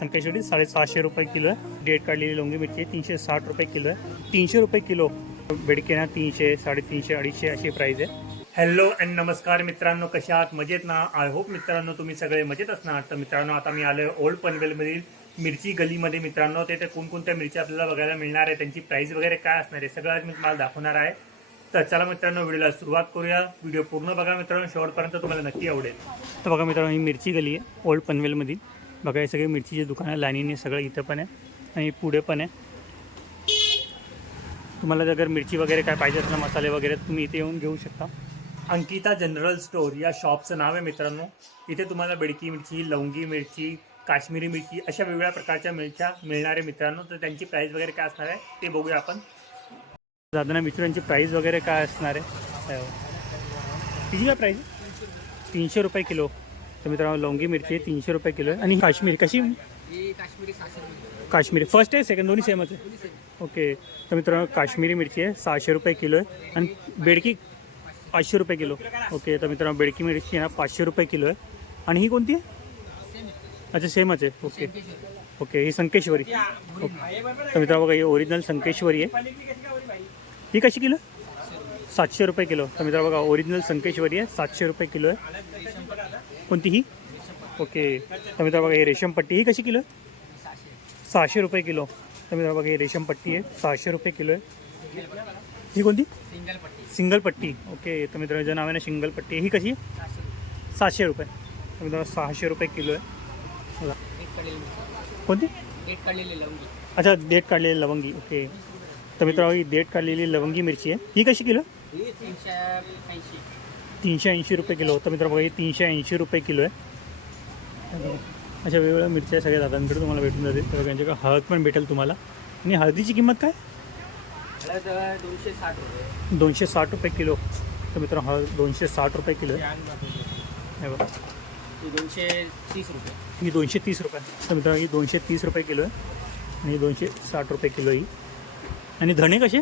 संकेश्वरी साडेसहाशे रुपये किलो आहे. डेट काढलेली लोंगी मिरची आहे तीनशे साठ रुपये किलो आहे. तीनशे रुपये किलो. बेडकेना तीनशे साडेतीनशे अडीचशे अशी प्राईज आहे. हॅलो अँड नमस्कार मित्रांनो कशा आहात? मजेत ना? आय होप मित्रांनो तुम्ही सगळे मजेत असणार. तर मित्रांनो आता मी आलो ओल्ड पनवेलमधील मिरची गलीमध्ये मित्रांनो ते कोणकोणत्या मिरची आपल्याला बघायला मिळणार आहे? त्यांची प्राईस वगैरे काय असणार आहे? सगळं आज मी तुम्हाला दाखवणार आहे. तर चला मित्रांनो व्हिडिओला सुरुवात करूया. व्हिडिओ पूर्ण बघा मित्रांनो. शेवटपर्यंत तुम्हाला नक्की आवडेल. तर बघा मित्रांनो ही मिरची गली आहे ओल्ड पनवेलमधील बघा हे सगळे मिरचीचे दुकानं लाईनीने सगळं इथं पण आहे आणि पुढे पण आहे. तुम्हाला जर मिरची वगैरे काय पाहिजे असलं मसाले वगैरे तुम्ही इथे येऊन घेऊ शकता. अंकिता जनरल स्टोर या शॉपचं नाव आहे मित्रांनो. इथे तुम्हाला बेडकी मिरची लवंगी मिरची काश्मीरी मिरची अशा वेगवेगळ्या प्रकारच्या मिरच्या मिळणार आहे मित्रांनो. तर त्यांची प्राईस वगैरे काय असणार आहे ते बघूया आपण. दादांना विचारून प्राईस वगैरे काय असणार आहे? किती काय प्राईस? तीनशे रुपये किलो. तर मित्रांनो लवंगी मिरची आहे तीनशे रुपये किलो आहे. आणि काश्मीरी कशी? काश्मीरी फर्स्ट आहे सेकंड दोन्ही सेमच आहे? ओके. तर मित्रांनो काश्मीरी मिरची आहे सहाशे रुपये किलो आहे. आणि बेडकी पाचशे रुपये किलो. ओके. तर मित्रांनो बेडकी मिरची आहे ना पाचशे रुपये किलो आहे. आणि ही कोणती आहे? अच्छा सेमच आहे. ओके. ओके ही संकेश्वरी. ओके. तर मित्रांनो बघा ही ओरिजिनल संकेश्वरी आहे. ही कशी किलो? सातशे रुपये किलो. तर मित्रांनो बघा ओरिजिनल संकेश्वरी आहे सातशे रुपये किलो आहे. कोणती ही? ओके. तर मित्रांनो बघा, ही रेशमपट्टी ही कशी किलो सहाशे रुपये किलो. तर मित्रांनो बघा, ही रेशमपट्टी आहे. सहाशे रुपये किलो आहे. ही कोणती? सिंगल पट्टी. ओके. तर मित्रांनो, ज्या नावाने सिंगल पट्टी ही कशी सहाशे रुपये. तर मित्रांनो, सहाशे रुपये किलो आहे. कोणती? अच्छा देठ काढलेली लवंगी. ओके. तर मित्रांनो, ही देठ काढलेली लवंगी मिरची आहे. ही कशी किलो तीनशे ऐंशी रुपये किलो. तर मित्र बघा ही तीनशे ऐंशी रुपये किलो आहे. अशा वेगवेगळ्या मिरच्या सगळ्या दादांकडे तुम्हाला भेटून जातील. तर त्यांच्याकडे हळद पण भेटेल तुम्हाला. आणि हळदीची किंमत काय? दोनशे साठ रुपये दोनशे साठ रुपये किलो. तर मित्र हळद दोनशे साठ रुपये किलो आहे. बघा ही दोनशे तीस रुपये ही दोनशे तीस रुपये. तर मित्रांनो ही दोनशे तीस रुपये किलो आहे. आणि दोनशे साठ रुपये किलो ही. आणि धणे कसे?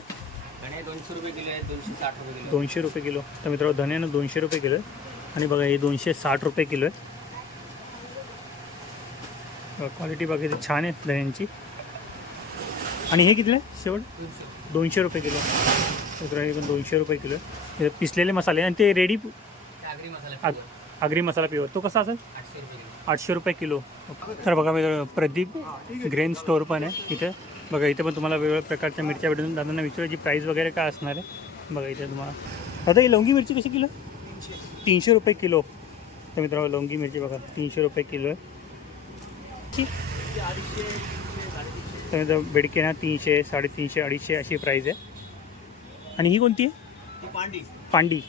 दोनशे रुपये किलो आहे दोनशे साठ रुपये किलो. दोनशे रुपये किलो. तर मित्रांनो धणे ना दोनशे रुपये किलो. आहे आणि बघा हे दोनशे साठ रुपये किलो आहे. क्वालिटी बघा किती छान आहे धण्यांची आणि हे कितीला? आहे शेवट? दोनशे. रुपये किलो. मित्रांनो हे पण दोनशे रुपये किलो आहे. पिसलेले मसाले आणि ते रेडी आगरी मसाला आग आगरी मसाला तो कसा असेल? आठशे रुपये किलो. तर बघा मित्रांनो प्रदीप ग्रेन स्टोअर पण आहे इथे. बघा इथे पण तुम्हाला वेगवेगळ्या प्रकारच्या मिरच्या भेटून दादांना विचारायची प्राईस वगैरे काय असणार आहे. बघा इथे तुम्हाला दादा ही लवंगी मिरची कशी किलो? तीनशे रुपये किलो. तर मित्रांनो लवंगी मिरची बघा तीनशे रुपये किलो आहे. तर मित्रांनो बेडके ना तीनशे साडेतीनशे अडीचशे अशी प्राईस आहे. आणि ही कोणती आहे? पांडी. पांडी.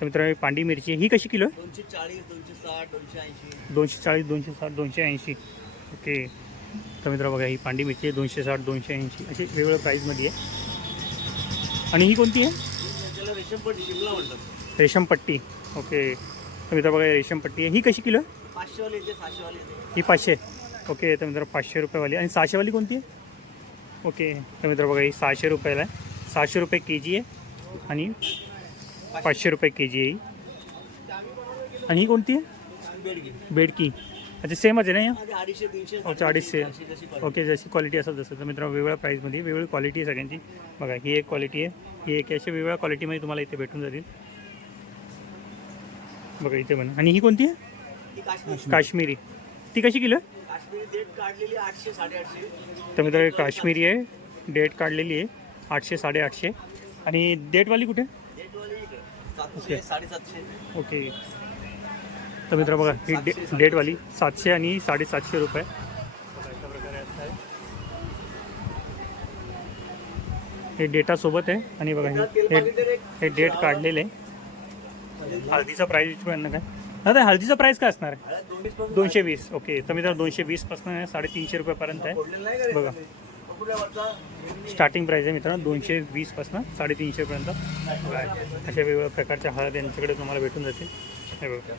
तर मित्रांनो ही पांडी मिरची आहे. ही कशी किलो आहे? दोनशे चाळीस दोनशे साठ दोनशे ऐंशी. दोनशे चाळीस दोनशे साठ दोनशे ऐंशी. ओके. तर मित्र बघा ही पांडी मिरची आहे दोनशे साठ दोनशे ऐंशी. अशी वेगवेगळ्या प्राईजमध्ये आहे. आणि ही कोणती आहे? रेशमपट्टी शिमला म्हणतात. रेशमपट्टी ओके तर मित्र बघा ही रेशमपट्टी आहे. ही कशी किलो आहे? पाचशेवाले ही पाचशे. ओके तर मित्र पाचशे रुपयेवाली. आणि सहाशेवाली कोणती आहे? ओके तर मित्र बघा ही सहाशे रुपयाला आहे. सहाशे रुपये के जी आहे. आणि पाचशे रुपये के जी आहे ही. आणि ही कोणती आहे? बेडगी. बेडकी. अच्छा सेमच आहे ना या? आधी अडीचशे तीनशे अच्छा, अडीचशे. ओके जशी क्वालिटी असेल तसं. तर मित्रांनो वेगवेगळ्या प्राईसमध्ये वेगवेगळी क्वालिटी आहे सगळ्यांची. बघा ही एक क्वालिटी आहे. ही एक आहे. अशा वेगवेगळ्या क्वालिटीमध्ये तुम्हाला इथे भेटून जातील. बघा इथे पण. आणि ही कोणती आहे? ही काश्मीर. ती कशी किलो? तर मित्रांनो ही काश्मीरी आहे. डेट काढलेली आहे आठशे साडेआठशे. आणि डेटवाली कुठे. ओके. ओके. तर मित्र बघा ही डे डेटवाली सातशे आणि साडेसातशे रुपये. हे डेटासोबत आहे आणि बघा हे हे डेट काढलेले आहे. हळदीचा प्राईस विचारू काय? दादा हळदीचा प्राईस काय असणार आहे? दोनशे वीस. ओके तर मित्रांनो दोनशे वीसपासून साडेतीनशे रुपयापर्यंत आहे. बघा. स्टार्टिंग प्राईस आहे मित्रांनो दोनशे वीसपासून साडेतीनशेपर्यंत अशा वेगवेगळ्या प्रकारच्या हळद यांच्याकडे तुम्हाला भेटून जातील. हे बघा.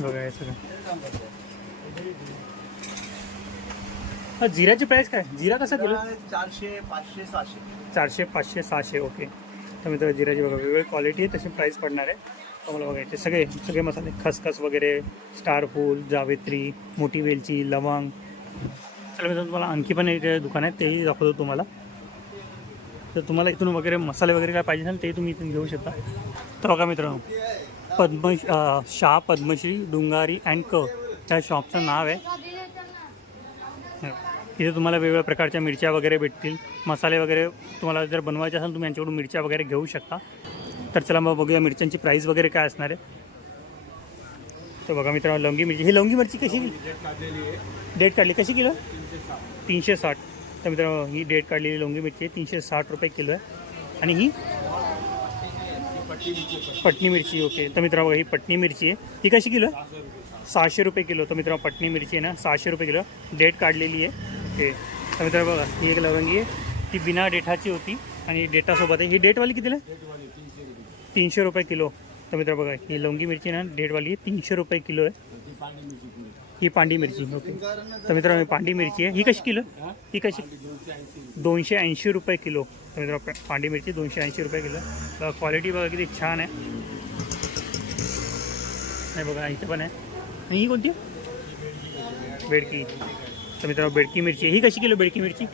बघा हे सगळं. हा जिऱ्याची प्राईस काय? जिरा कसा किलो? चारशे पाचशे सहाशे. चारशे पाचशे सहाशे ओके. तर मित्र जिराची बघा वेगवेगळी क्वालिटी आहे तशी प्राईस पडणार आहे. तुम्हाला बघायचे सगळे सगळे मसाले खसखस वगैरे स्टार फूल जावेत्री मोठी वेलची लवंग चला मित्रांनो तुम्हाला आणखी पण एक दुकान आहे तेही दाखवतो तुम्हाला. तर तुम्हाला इथून वगैरे मसाले वगैरे काय पाहिजे असेल ते तुम्ही इथून घेऊ शकता. तर बघा मित्रांनो पद्म शाह पद्मश्री डुंगारी अँड क त्या शॉपचं नाव आहे. इथे तुम्हाला वेगवेगळ्या प्रकारच्या मिरच्या वगैरे भेटतील. मसाले वगैरे तुम्हाला जर बनवायचे असेल तुम्ही यांच्याकडून मिरच्या वगैरे घेऊ शकता. तर चला मग बघूया मिरच्यांची प्राईस वगैरे काय असणार आहे. तर बघा मित्रांनो लवंगी मिरची. ही लवंगी मिरची कशी? डेट काढली. कशी किलो? तीनशे साठ. तर मित्रांनो ही डेट काढलेली लवंगी मिरची आहे. तीनशे साठ रुपये किलो आहे. आणि ही पटणी मिरची ओके. तर मित्रांनो बघा ही पटणी मिरची आहे. ही कशी किलो? सहाशे रुपये किलो. तर मित्रांनो पटणी मिरची आहे ना सहाशे रुपये किलो. डेट काढलेली आहे. ओके. तर मित्रांनो बघा ही एक लवंगी आहे. ती बिना डेटाची होती. आणि डेटासोबत आहे. ही डेटवाली कितीला तीनशे रुपये किलो. तर मित्रांनो बघा, ही लवंगी मिरची ना डेटवाली आहे, तीनशे रुपये किलो ही पांडी मिरची, ओके. तर मित्रांनो ही पांडी मिरची आहे. ही कशी किलो? ही कशी? दोनशे ऐंशी रुपये किलो. तर मित्रांनो पांडी मिरची दोनशे ऐंशी रुपये किलो. आहे क्वालिटी बघा छान आहे. नाही बघा, इथं आणि ही कोणती? बेडकी. तर मित्रांनो बेडकी मिरची आहे. ही कशी किलो बेडकी मिरची?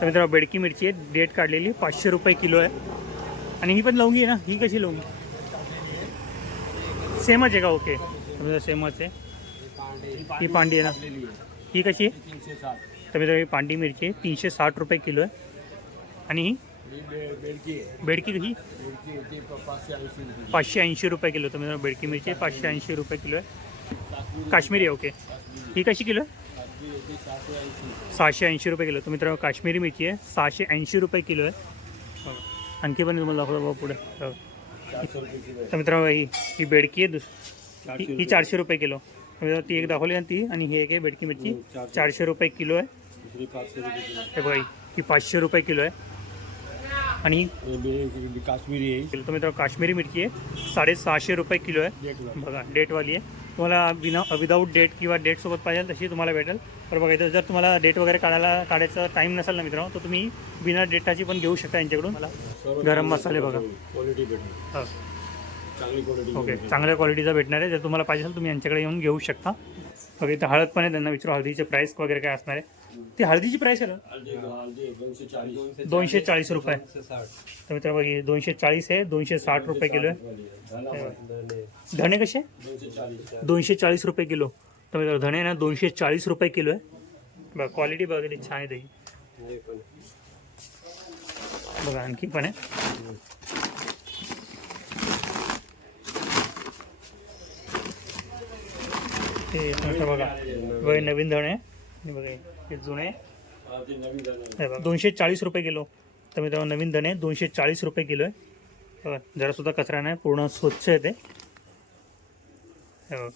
तर मित्रांनो बेडकी मिरची आहे. डेट काढलेली पाचशे रुपये किलो आहे. आणि ही पण लवंगी आहे ना? ही कशी लवंगी? सेमच आहे का? ओके. समजा सेमच आहे. ही पांडी आहे ना? ही कशी आहे? तर ही पांडी मिरची आहे. तीनशे साठ रुपये किलो आहे. आणि ही? बेडकी कशी पाचशे ऐंशी रुपये किलो. तुम्ही बेडकी मिरची पाचशे ऐंशी रुपये किलो आहे. काश्मीरी ओके. ही कशी किलो सहाशे ऐंशी रुपये किलो. तर काश्मीरी मिरची आहे. सहाशे ऐंशी रुपये किलो आहे. आणखी पण तुम्हाला दाखवतो बाबा पुढे. हो. तर मित्रांनो ही ही बेडकी आहे दुस ही ही चारशे रुपये किलो. ती एक दाखवली आणि ती आणि ही एक आहे बेडकी मिरची. चारशे रुपये. किलो आहे. हे बघा ही ही पाचशे रुपये किलो आहे. आणि ही काश्मीरी आहे. तर मित्रांनो काश्मीरी मिरची आहे. साडेसहाशे रुपये किलो आहे. बघा डेटवाली आहे. तुम्हाला बिना विदाऊट डेट किंवा डेटसोबत पाहिजे तशी तुम्हाला भेटेल. तर बघा इथं जर तुम्हाला डेट वगैरे काढायला काढायचा टाईम नसेल ना मित्रांनो तर तुम्ही बिना डेटाची पण घेऊ शकता यांच्याकडून. मला गरम मसाले बघा. क्वालिटी. चांगली क्वालिटी ओके चांगल्या क्वालिटीचा भेटणार आहे. जर तुम्हाला पाहिजे असेल तुम्ही यांच्याकडे येऊन घेऊ शकता. बघा इथं हळद पण आहे त्यांना विचारू हळदीचे प्राईस वगैरे काय असणार आहे? ती हळदीची प्राईस आहे ना? दोनशे चाळीस. रुपये. तर मित्रांनो बघा दोनशे चाळीस आहे दोनशे साठ रुपये किलो आहे. धणे कसे? दोनशे चाळीस रुपये किलो. तर मित्रांनो धणे ना दोनशे चाळीस रुपये किलो आहे. बघा क्वालिटी बघा किती छान आहे त्याची बघा आणखी पण आहे. ते बघा. वय हे नवीन धणे. आहे बघा हे- जुने. दोनशे चाळीस रुपये किलो. तर मित्रांनो नवीन धणे दोनशे चाळीस रुपये किलो आहे. बघा जरासुद्धा कचरा नाही पूर्ण स्वच्छ आहे ते. बघा.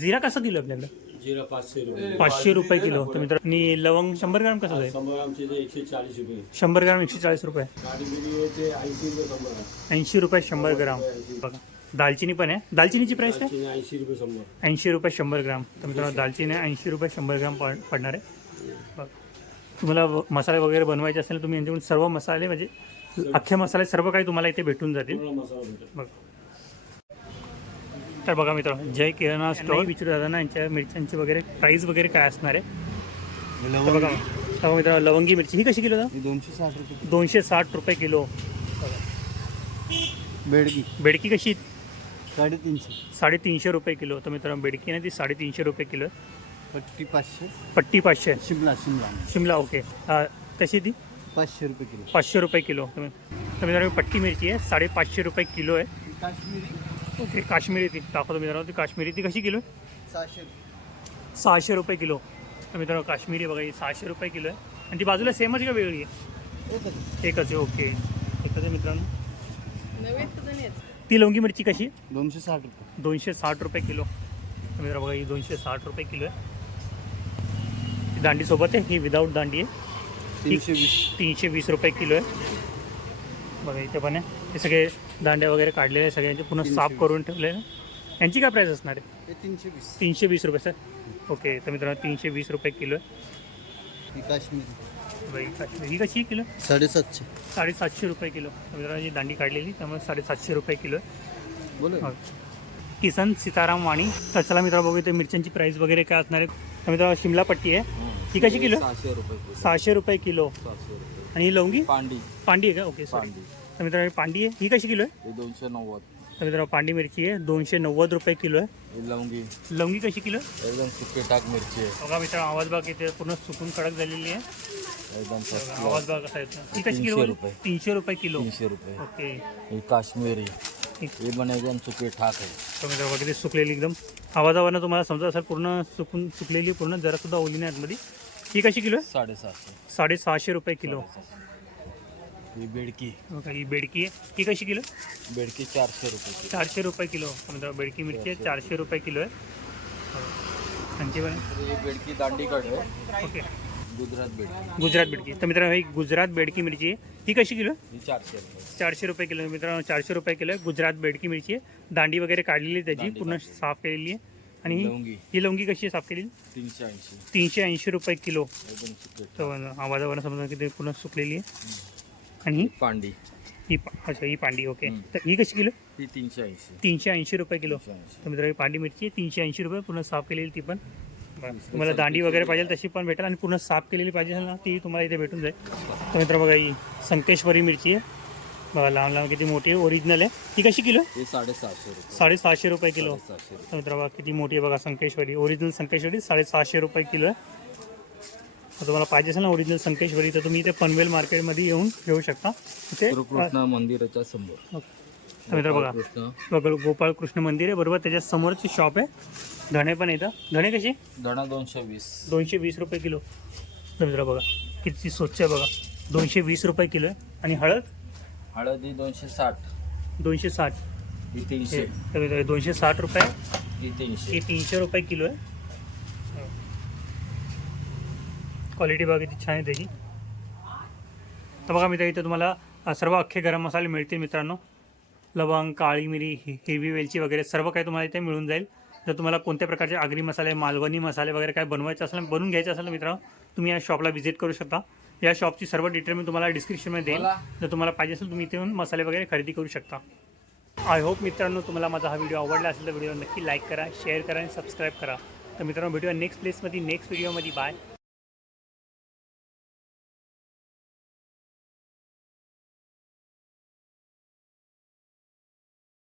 जिरा कसा किलो आपल्याकडे? जिरा पाचशे रुपये. पाचशे रुपये किलो. तर मित्रांनो आणि लवंग शंभर ग्राम कसं आहे शंभर आमचे ते एकशे चाळीस रुपये. शंभर ग्राम एकशे चाळीस रुपये. ते ऐंशी रुपये शंभर आहे. ऐंशी रुपये शंभर ग्राम. बघा दालचिनी पण आहे. दालचिनीची प्राईस काय? दालचिनी ऐंशी रुपये शंभर. ऐंशी रुपये शंभर ग्राम. तर मित्रांनो दालचिनी ऐंशी रुपये शंभर ग्राम पड पडणार आहे. बघा. तुम्हाला व- मसाले वगैरे बनवायचे असेल तुम्ही यांच्याकडून सर्व मसाले म्हणजे अख्खे मसाले सर्व काही तुम्हाला इथे भेटून जातील. पूर्ण मसाला भेटेल बघ. तर बघा मित्रांनो जय किराणा स्टोर विचारू दादा ना यांच्या मिरच्यांची वगैरे प्राईस वगैरे काय असणार आहे? तर बघा तर बघा मित्रांनो लवंगी मिरची. ही कशी किलो दादा? दोनशे साठ रुपये दोनशे साठ रुपये किलो. बेडगी. बेडकी कशी? साडेतीनशे. साडेतीनशे रुपये किलो. तर मित्रांनो बेडकी नाही ती साडेतीनशे रुपये किलो आहे. पट्टी पाचशे. पट्टी पाचशे. शिमला शिमला. शिमला ओके. हा, कशी ती? पाचशे रुपये किलो. पाचशे रुपये किलो. तर तर मित्रांनो पट्टी मिरची आहे साडेपाचशे रुपये किलो आहे. काश्मीरी. ओके काश्मीरी ती दाखवतो मित्रांनो ती काश्मीरी ती कशी किलो आहे? सहाशे. सहाशे रुपये किलो. तर मित्रांनो काश्मीरी बघा ही सहाशे रुपये किलो आहे. आणि ती बाजूला सेमच का वेगळी आहे? एकच एकच आहे ओके. एकच आहे मित्रांनो. ती लवंगी मिरची कशी? दोनशे साठ रुपये. दोनशे साठ रुपये किलो. तर मित्रांनो बघा ही दोनशे साठ रुपये किलो आहे. ही दांडीसोबत आहे ही विदाऊट दांडी आहे. तीनशे वीस. तीनशे वीस रुपये किलो आहे. बघा इथे पण आहे. हे सगळे दांड्या वगैरे काढलेले सगळ्यांचे पुन्हा साफ करून ठेवले यांची काय प्राईस असणार आहे? तीनशे वीस. तीनशे वीस रुपये सर. ओके तर मित्रांनो तीनशे वीस रुपये किलो आहे. ही काश्मीरी. ही कशी आहे किलो? साडेसातशे. साडेसातशे रुपये किलो. तर मित्रांनो ही दांडी काढलेली त्यामुळे साडेसातशे रुपये किलो आहे. बोला. हो. किसन सीताराम वाणी. तर चला मित्र बघू ते मिरच्यांची प्राईस वगैरे काय असणार आहे. तर मित्र शिमला पट्टी आहे. ही कशी किलो? आहे? सहाशे रुपये किलो. सहाशे रुपये किलो. आणि ही लवंगी? पांडी. पांडी आहे का? ओके सॉरी तर मित्रांनो पांडी आहे. ही कशी किलो आहे? हे दोनशे नव्वद. तर मित्रांनो पांडी मिरची आहे. दोनशे नव्वद रुपये किलो आहे. ही लवंगी. लवंगी कशी किलो आहे? एकदम सुके टाक मिरची आहे. बघा मित्रांनो आवाज़ बाग इथे पूर्ण सुकून कडक झालेली आहे. एकदम फ़र्स्ट आवाज़ येतो ही कशी तीनशे? रुपये. तीनशे रुपये किलो. तीनशे रुपये. ओके. ही काश्मीरी. हे पण एकदम सुके ठाक आहे. तर मित्रांनो बघा किती सुकलेली एकदम. आवाजावरनं तुम्हाला समजा असेल पूर्ण सुकून सुकलेली पूर्ण जरा सुद्धा ओली नाही आतमध्ये. ही कशी किलो आहे? साडेसातशे साडेसहाशे रुपये किलो. ही बेडकी. बघा, ही बेडकी आहे. ही कशी किलो? बेडकी चारशे रुपये चारशे रुपये किलो. मित्रांनो बेडकी मिरची आहे चारशे रुपये किलो आहे. हो. तर ही बेडकी दांडीकडे आहे. ओके. गुजरात बेडकी. गुजरात बेडकी. तर मित्रांनो ही गुजरात बेडकी मिरची आहे. ही कशी किलो? ही चारशे रुपये. चारशे रुपये किलो. मित्रांनो चारशे रुपये किलो आहे. गुजरात बेडकी मिरची आहे. दांडी वगैरे काढलेली आहे त्याची. दांडी पूर्ण. साफ केलेली आहे. आणि ही- लवंगी. ही लवंगी कशी आहे? साफ केलेली? तीनशे ऐंशी. तीनशे ऐंशी रुपये किलो. एकदम सुके तर आवाजावर समजा की ते पूर्ण सुकलेली आहे. आणि ही पांडी. ही पा- अच्छा ही पांडी ओके हम्म. तर ही कशी किलो? ही तीनशे ऐंशी. तीनशे ऐंशी रुपये किलो. तीनशे ऐंशी. तर मित्रांनो ही पांडी मिरची आहे तीनशे ऐंशी रुपये पूर्ण साफ केलेली ती पण. बरं. तुम्हाला दांडी वगैरे पाहिजे तशी पण भेटेल. आणि पूर्ण साफ केलेली पाहिजे असेल ना ती तुम्हाला इथे भेटून जाईल. तर मित्र बघा ही संकेश्वरी मिरची आहे. बघा लहान लहान किती मोठी आहे ओरिजिनल आहे. ती कशी किलो? हे साडेसहाशे रुपये. साडेसहाशे रुपये किलो. रुपये. तर मित्र बघा किती मोठी आहे बघा संकेश्वरी. ओरिजिनल संकेश्वरी साडेसहाशे रुपये किलो आहे. तुम्हाला पाहिजे असेल ना ओरिजिनल संकेश्वरी तर तुम्ही इथे पनवेल मार्केटमध्ये येऊन घेऊ शकता. इथे श्रीकृष्ण मंदिराच्या समोर. तर मित्र बघा. कृष्ण गोपाळ कृष्ण मंदिर आहे. बरोबर त्याच्या समोरची शॉप आहे. धणे पण येतं धणे कशी? धणा दोनशे वीस. दोनशे वीस रुपये किलो. तर मित्र बघा. किती स्वच्छ आहे बघा. दोनशे वीस रुपये किलो आहे. आणि हळद? हळदी दोनशे साठ. दोनशे साठ. ही हे तीनशे दोनशे साठ रुपये. ही तीनशे. ही तीनशे रुपये किलो आहे. क्वालिटी बघा किती छान आहे त्याची. तर बघा मित्र इथे तुम्हाला सर्व अख्खे गरम मसाले मिळतील मित्रांनो. लवंग काळी मिरी हि- हिरवी वेलची वगैरे सर्व काही तुम्हाला इथे मिळून जाईल. जर तुम्हाला कोणत्या प्रकारचे आगरी मसाले मालवणी मसाले वगैरे काय बनवायचे असेल बनवून घ्यायचे असेल तर मित्रांनो तुम्ही या शॉपला व्हिजिट करू शकता. या शॉपची सर्व डिटेल मी तुम्हाला डिस्क्रिप्शनमध्ये देईन. जर तुम्हाला पाहिजे असेल तुम्ही इथे येऊन मसाले वगैरे खरेदी करू शकता. आय होप मित्रांनो तुम्हाला माझा हा व्हिडिओ आवडला असेल तर व्हिडिओ नक्की लाईक करा शेअर करा आणि सबस्क्राईब करा. तर मित्रांनो भेटूया नेक्स्ट प्लेसमध्ये नेक्स्ट व्हिडिओमध्ये बाय